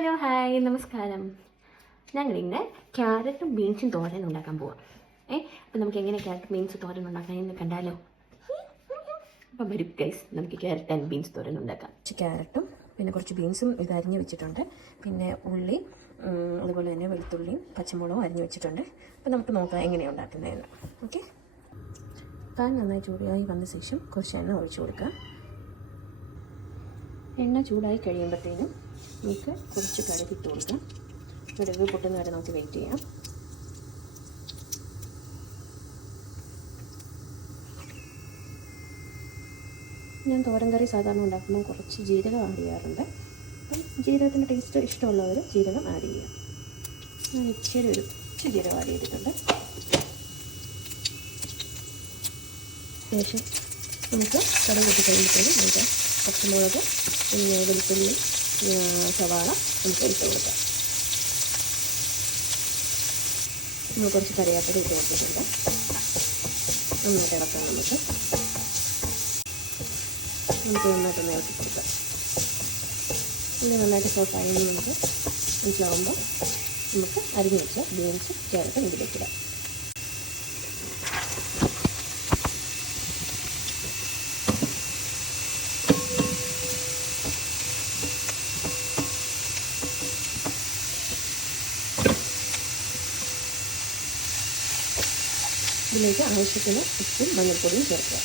Hello hi നമസ്കാരം. ഞങ്ങളിങ്ങനെ ക്യാരറ്റും ബീൻസും തോരൻ ഉണ്ടാക്കാൻ പോവാം. അപ്പം നമുക്ക് എങ്ങനെ ക്യാരറ്റ് ബീൻസ് തോരൻ ഉണ്ടാക്കാം എന്ന് കണ്ടാലോ? അപ്പം വരും ഗൈസ്, നമുക്ക് ക്യാരറ്റ് ആൻഡ് ബീൻസ് തോരൻ ഉണ്ടാക്കാം. കുറച്ച് ക്യാരറ്റും പിന്നെ കുറച്ച് ബീൻസും ഇത് അരിഞ്ഞ് വെച്ചിട്ടുണ്ട്. പിന്നെ ഉള്ളി, അതുപോലെ തന്നെ വെളുത്തുള്ളിയും പച്ചമുളകും അരിഞ്ഞ് വെച്ചിട്ടുണ്ട്. അപ്പം നമുക്ക് നോക്കാം എങ്ങനെയാണ് ഉണ്ടാക്കുന്നതെന്ന്. ഓക്കെ, പാൻ നന്നായി ചൂടായി വന്ന ശേഷം കുറച്ച് എണ്ണ ഒഴിച്ചു കൊടുക്കുക. എണ്ണ ചൂടായി കഴിയുമ്പോഴത്തേനും നമുക്ക് കുറച്ച് കടുക് ഇട്ട് കൊടുക്കാം. കടുക് പൊട്ടുന്ന വരെ നമുക്ക് വെയിറ്റ് ചെയ്യാം. ഞാൻ തോരൻ കറി സാധാരണ ഉണ്ടാക്കുമ്പോൾ കുറച്ച് ജീരകം ആഡ് ചെയ്യാറുണ്ട്. അപ്പം ജീരകത്തിൻ്റെ ടേസ്റ്റ് ഇഷ്ടമുള്ളവർ ജീരകം ആഡ് ചെയ്യാം. ഞാൻ ഇച്ചിരി ജീരകം ആഡ് ചെയ്തിട്ടുണ്ട്. ശേഷം നമുക്ക് കടുക് പൊട്ടി കഴിയുമ്പോഴത്തേനും നമുക്ക് പച്ചമുളക്, പിന്നെ വെളുത്തുള്ളി, സവാള നമുക്ക് ഇട്ട് കൊടുക്കാം. നമ്മൾ കുറച്ച് കറിവേപ്പില ഇട്ട് കൊടുത്തിട്ടുണ്ട്. നന്നായിട്ട് ഇളക്കാം. നമുക്ക് നന്നായിട്ടൊന്ന് ഇളക്കി കൊടുക്കാം. ഇത് നന്നായിട്ട് സോട്ടായി നമുക്ക് മനസ്സിലാവുമ്പോൾ നമുക്ക് അരിഞ്ഞ് വെച്ച ബീൻസ് ക്യാരറ്റ് ഇതിലേക്ക് ഇടാം. ഇതിലേക്ക് ആവശ്യത്തിന് ഉപ്പും മഞ്ഞൾപ്പൊടിയും ചേർക്കുക.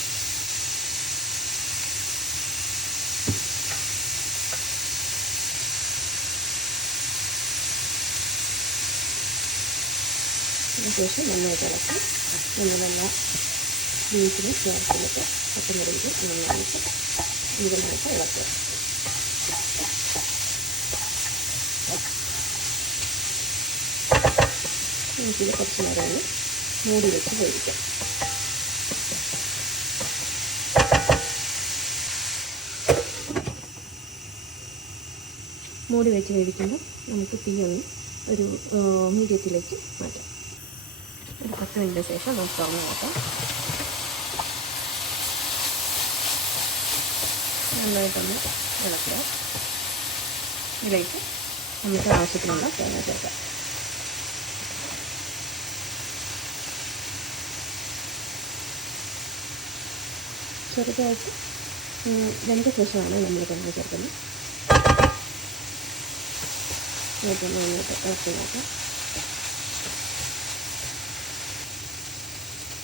അതിനുശേഷം നന്നായിട്ട് ഇളക്കി നമ്മളെല്ലാം ബീൻസിനും ക്യാരറ്റിലൊക്കെ പച്ചമുളകിൽ നന്നായിട്ട് ഈവനായിട്ട് ഇളക്കുക. നമുക്കിത് കുറച്ച് നേരം മൂടി വെച്ച് വേവിക്കാം. മൂടി വെച്ച് വേവിക്കുമ്പോൾ നമുക്ക് തീയൊന്ന് ഒരു മീഡിയത്തിലേക്ക് മാറ്റാം. ഒരു 10 മിനിറ്റ് ശേഷം നമുക്ക് തുറന്ന് നോക്കാം. നന്നായിട്ടൊന്ന് ഇളക്കുക. ഇതിലേക്ക് നമുക്ക് ആവശ്യത്തിനുള്ള തേങ്ങ ചേർക്കാം. ചെറുതായിട്ട് വെന്ത ശേഷമാണ് നമ്മൾ തേങ്ങ ചേർക്കുന്നത്. നന്നായിട്ട് ഇളക്കി നോക്കാം.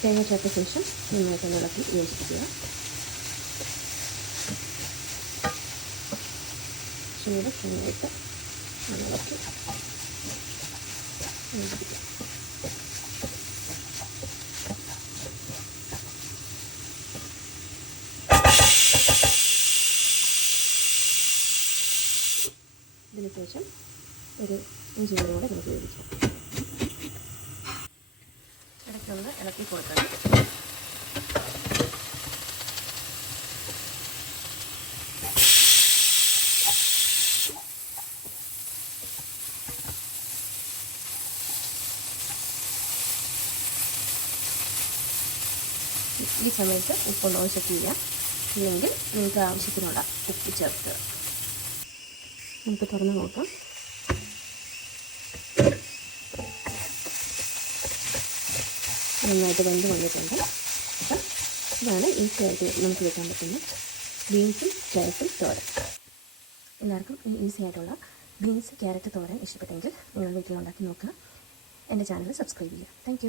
തേങ്ങ ചേർത്ത ശേഷം നന്നായിട്ട് ഇളക്കി യോജിപ്പിക്കുക. ചൂട് നന്നായിട്ട് ഇളക്കി യോജിപ്പിക്കുക. ഇതിനുശേഷം ഒരു 5 മിനിറ്റ് കൂടെ നമുക്ക് വേവിക്കാം. ഇടയ്ക്കൊന്ന് ഇളക്കി കൊടുക്കണം. ഈ സമയത്ത് ഉപ്പൊന്ന് ചെക്ക് ചെയ്യാം. ഇല്ലെങ്കിൽ നിങ്ങൾക്ക് ആവശ്യത്തിനുള്ള ഉപ്പ് ചേർക്കുക. നമുക്ക് തുറന്ന് നോക്കാം. നന്നായിട്ട് വെന്ത് വന്നിട്ടുണ്ട്. അപ്പം ഇതാണ് ഈസിയായിട്ട് നമുക്ക് വെക്കാൻ പറ്റുന്ന ബീൻസും ക്യാരറ്റും തോരൻ. എല്ലാവർക്കും ഈ ഈസി ആയിട്ടുള്ള ബീൻസ് ക്യാരറ്റ് തോരൻ ഇഷ്ടപ്പെട്ടെങ്കിൽ നിങ്ങൾ വീട്ടിൽ ഉണ്ടാക്കി നോക്കുക. എൻ്റെ ചാനൽ സബ്സ്ക്രൈബ് ചെയ്യുക. താങ്ക്